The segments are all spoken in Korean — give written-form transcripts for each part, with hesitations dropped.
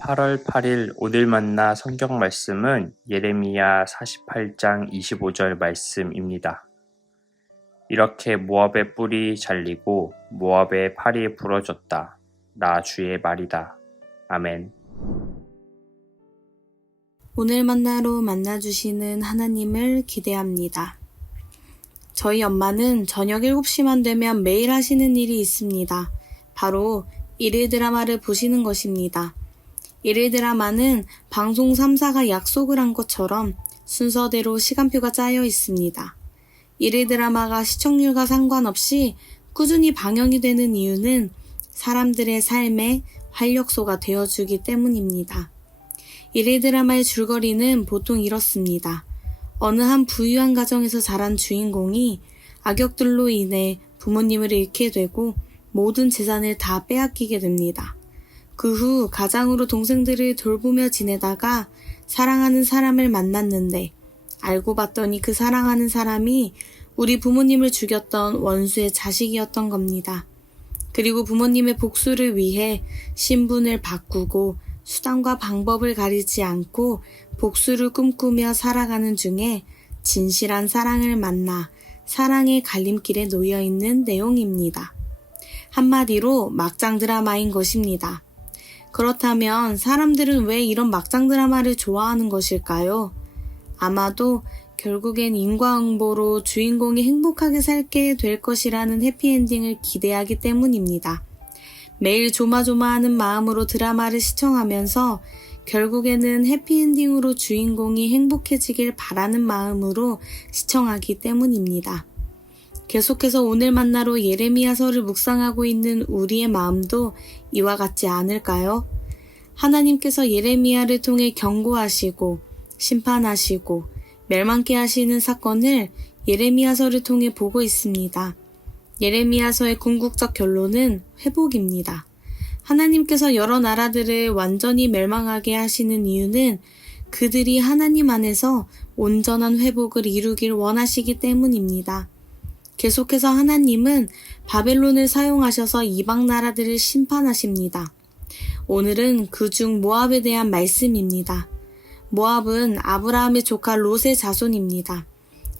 8월 8일 오늘 만나 성경 말씀은 예레미야 48장 25절 말씀입니다. 이렇게 모압의 뿔이 잘리고 모압의 팔이 부러졌다. 나 주의 말이다. 아멘. 오늘 만나로 만나주시는 하나님을 기대합니다. 저희 엄마는 저녁 7시만 되면 매일 하시는 일이 있습니다. 바로 일일 드라마를 보시는 것입니다. 일일 드라마는 방송 3사가 약속을 한 것처럼 순서대로 시간표가 짜여 있습니다. 일일 드라마가 시청률과 상관없이 꾸준히 방영이 되는 이유는 사람들의 삶의 활력소가 되어주기 때문입니다. 일일 드라마의 줄거리는 보통 이렇습니다. 어느 한 부유한 가정에서 자란 주인공이 악역들로 인해 부모님을 잃게 되고 모든 재산을 다 빼앗기게 됩니다. 그 후 가장으로 동생들을 돌보며 지내다가 사랑하는 사람을 만났는데 알고 봤더니 그 사랑하는 사람이 우리 부모님을 죽였던 원수의 자식이었던 겁니다. 그리고 부모님의 복수를 위해 신분을 바꾸고 수단과 방법을 가리지 않고 복수를 꿈꾸며 살아가는 중에 진실한 사랑을 만나 사랑의 갈림길에 놓여 있는 내용입니다. 한마디로 막장 드라마인 것입니다. 그렇다면 사람들은 왜 이런 막장 드라마를 좋아하는 것일까요? 아마도 결국엔 인과응보로 주인공이 행복하게 살게 될 것이라는 해피엔딩을 기대하기 때문입니다. 매일 조마조마하는 마음으로 드라마를 시청하면서 결국에는 해피엔딩으로 주인공이 행복해지길 바라는 마음으로 시청하기 때문입니다. 계속해서 오늘 만나로 예레미야서를 묵상하고 있는 우리의 마음도 이와 같지 않을까요? 하나님께서 예레미야를 통해 경고하시고 심판하시고 멸망케 하시는 사건을 예레미야서를 통해 보고 있습니다. 예레미야서의 궁극적 결론은 회복입니다. 하나님께서 여러 나라들을 완전히 멸망하게 하시는 이유는 그들이 하나님 안에서 온전한 회복을 이루길 원하시기 때문입니다. 계속해서 하나님은 바벨론을 사용하셔서 이방 나라들을 심판하십니다. 오늘은 그중 모압에 대한 말씀입니다. 모압은 아브라함의 조카 롯의 자손입니다.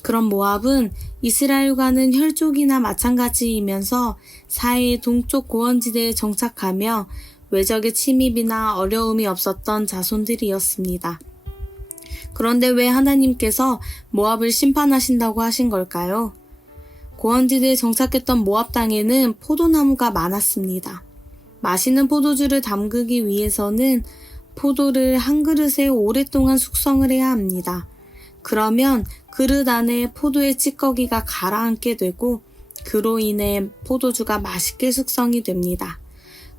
그런 모압은 이스라엘과는 혈족이나 마찬가지이면서 사해의 동쪽 고원지대에 정착하며 외적의 침입이나 어려움이 없었던 자손들이었습니다. 그런데 왜 하나님께서 모압을 심판하신다고 하신 걸까요? 고원지대에 정착했던 모압 땅에는 포도나무가 많았습니다. 맛있는 포도주를 담그기 위해서는 포도를 한 그릇에 오랫동안 숙성을 해야 합니다. 그러면 그릇 안에 포도의 찌꺼기가 가라앉게 되고 그로 인해 포도주가 맛있게 숙성이 됩니다.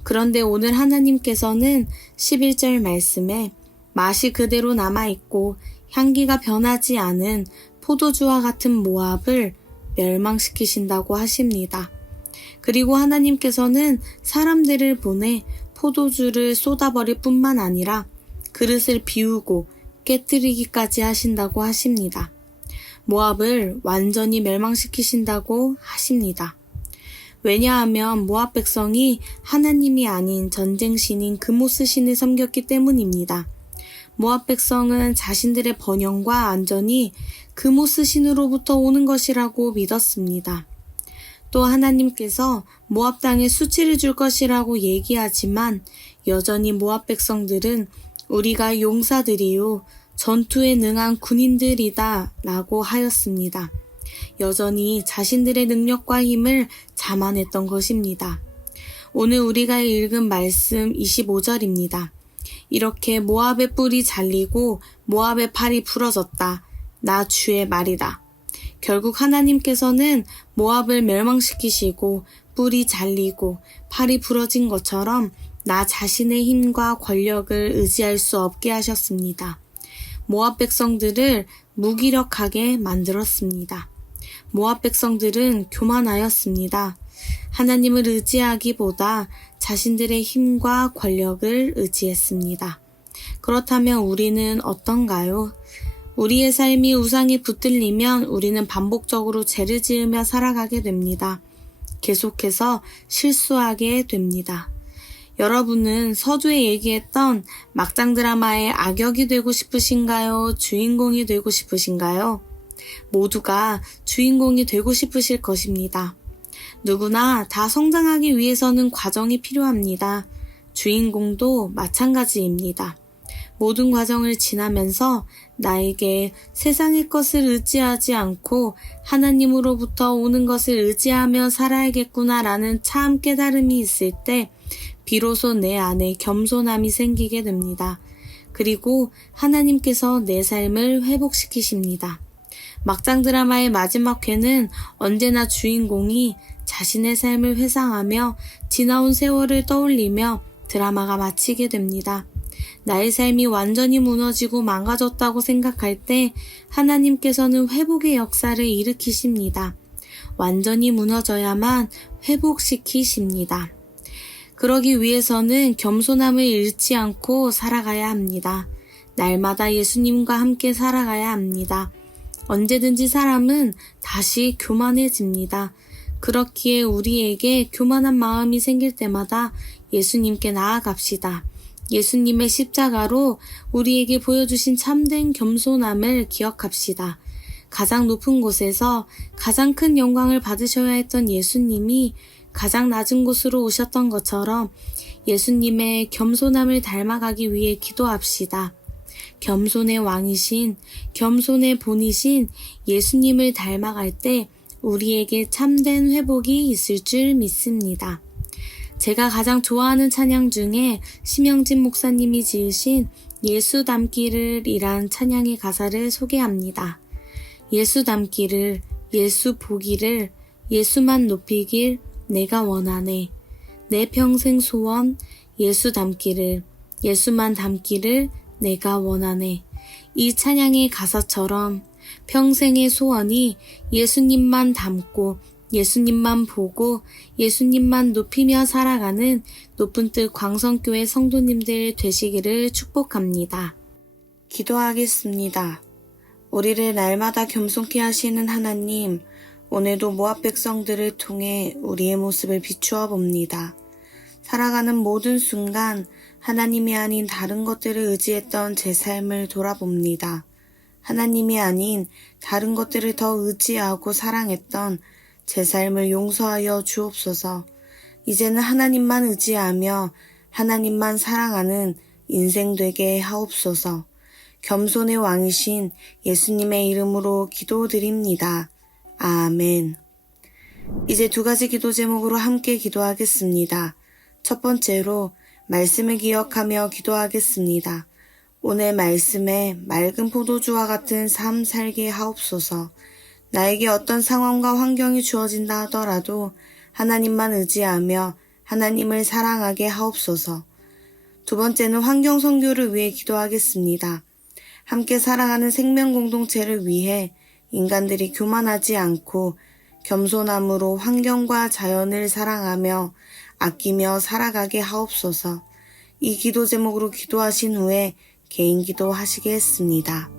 그런데 오늘 하나님께서는 11절 말씀에 맛이 그대로 남아있고 향기가 변하지 않은 포도주와 같은 모압을 멸망시키신다고 하십니다. 그리고 하나님께서는 사람들을 보내 포도주를 쏟아버릴 뿐만 아니라 그릇을 비우고 깨뜨리기까지 하신다고 하십니다. 모압을 완전히 멸망시키신다고 하십니다. 왜냐하면 모압 백성이 하나님이 아닌 전쟁신인 그모스 신을 섬겼기 때문입니다. 모압 백성은 자신들의 번영과 안전이 그모스 신으로부터 오는 것이라고 믿었습니다. 또 하나님께서 모압 땅에 수치를 줄 것이라고 얘기하지만 여전히 모압 백성들은 우리가 용사들이요 전투에 능한 군인들이다 라고 하였습니다. 여전히 자신들의 능력과 힘을 자만했던 것입니다. 오늘 우리가 읽은 말씀 25절입니다. 이렇게 모압의 뿔이 잘리고 모압의 팔이 부러졌다. 나 주의 말이다. 결국 하나님께서는 모압을 멸망시키시고 뿔이 잘리고 팔이 부러진 것처럼 나 자신의 힘과 권력을 의지할 수 없게 하셨습니다. 모압 백성들을 무기력하게 만들었습니다. 모압 백성들은 교만하였습니다. 하나님을 의지하기보다 자신들의 힘과 권력을 의지했습니다. 그렇다면 우리는 어떤가요? 우리의 삶이 우상에 붙들리면 우리는 반복적으로 죄를 지으며 살아가게 됩니다. 계속해서 실수하게 됩니다. 여러분은 서두에 얘기했던 막장 드라마의 악역이 되고 싶으신가요? 주인공이 되고 싶으신가요? 모두가 주인공이 되고 싶으실 것입니다. 누구나 다 성장하기 위해서는 과정이 필요합니다. 주인공도 마찬가지입니다. 모든 과정을 지나면서 나에게 세상의 것을 의지하지 않고 하나님으로부터 오는 것을 의지하며 살아야겠구나라는 참 깨달음이 있을 때 비로소 내 안에 겸손함이 생기게 됩니다. 그리고 하나님께서 내 삶을 회복시키십니다. 막장 드라마의 마지막 회는 언제나 주인공이 자신의 삶을 회상하며 지나온 세월을 떠올리며 드라마가 마치게 됩니다. 나의 삶이 완전히 무너지고 망가졌다고 생각할 때 하나님께서는 회복의 역사를 일으키십니다. 완전히 무너져야만 회복시키십니다. 그러기 위해서는 겸손함을 잃지 않고 살아가야 합니다. 날마다 예수님과 함께 살아가야 합니다. 언제든지 사람은 다시 교만해집니다. 그렇기에 우리에게 교만한 마음이 생길 때마다 예수님께 나아갑시다. 예수님의 십자가로 우리에게 보여주신 참된 겸손함을 기억합시다. 가장 높은 곳에서 가장 큰 영광을 받으셔야 했던 예수님이 가장 낮은 곳으로 오셨던 것처럼 예수님의 겸손함을 닮아가기 위해 기도합시다. 겸손의 왕이신, 겸손의 본이신 예수님을 닮아갈 때 우리에게 참된 회복이 있을 줄 믿습니다. 제가 가장 좋아하는 찬양 중에 심영진 목사님이 지으신 예수 닮기를 이란 찬양의 가사를 소개합니다. 예수 닮기를, 예수 보기를, 예수만 높이길 내가 원하네. 내 평생 소원 예수 닮기를, 예수만 닮기를 내가 원하네. 이 찬양의 가사처럼 평생의 소원이 예수님만 닮고 예수님만 보고 예수님만 높이며 살아가는 높은 뜻 광성교회 성도님들 되시기를 축복합니다. 기도하겠습니다. 우리를 날마다 겸손케 하시는 하나님, 오늘도 모압 백성들을 통해 우리의 모습을 비추어 봅니다. 살아가는 모든 순간 하나님이 아닌 다른 것들을 의지했던 제 삶을 돌아봅니다. 하나님이 아닌 다른 것들을 더 의지하고 사랑했던 제 삶을 용서하여 주옵소서. 이제는 하나님만 의지하며 하나님만 사랑하는 인생 되게 하옵소서. 겸손의 왕이신 예수님의 이름으로 기도드립니다. 아멘. 이제 두 가지 기도 제목으로 함께 기도하겠습니다. 첫 번째로 말씀을 기억하며 기도하겠습니다. 오늘 말씀에 맑은 포도주와 같은 삶 살게 하옵소서. 나에게 어떤 상황과 환경이 주어진다 하더라도 하나님만 의지하며 하나님을 사랑하게 하옵소서. 두 번째는 환경 선교를 위해 기도하겠습니다. 함께 살아가는 생명 공동체를 위해 인간들이 교만하지 않고 겸손함으로 환경과 자연을 사랑하며 아끼며 살아가게 하옵소서. 이 기도 제목으로 기도하신 후에 개인 기도 하시겠습니다.